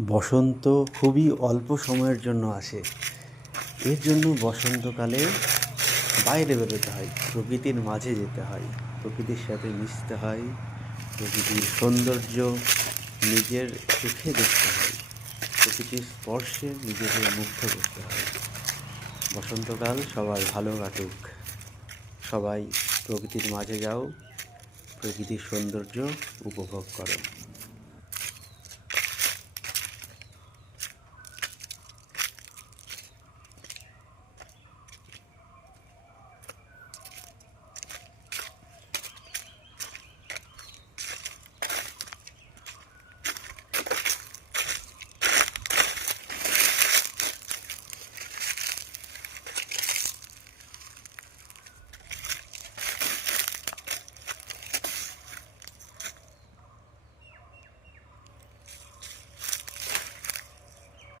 বসন্ত খুবই অল্প সময়ের জন্য আসে। এর জন্য বসন্তকালে বাইরে বেরোতে হয়, প্রকৃতির মাঝে যেতে হয়, প্রকৃতির সাথে মিশতে হয়, প্রকৃতির সৌন্দর্য নিজের চোখে দেখতে হয়, প্রকৃতির স্পর্শে নিজেকে মুগ্ধ করতে হয়। বসন্তকাল সবার ভালো কাটুক। সবাই প্রকৃতির মাঝে যাও, প্রকৃতির সৌন্দর্য উপভোগ করো।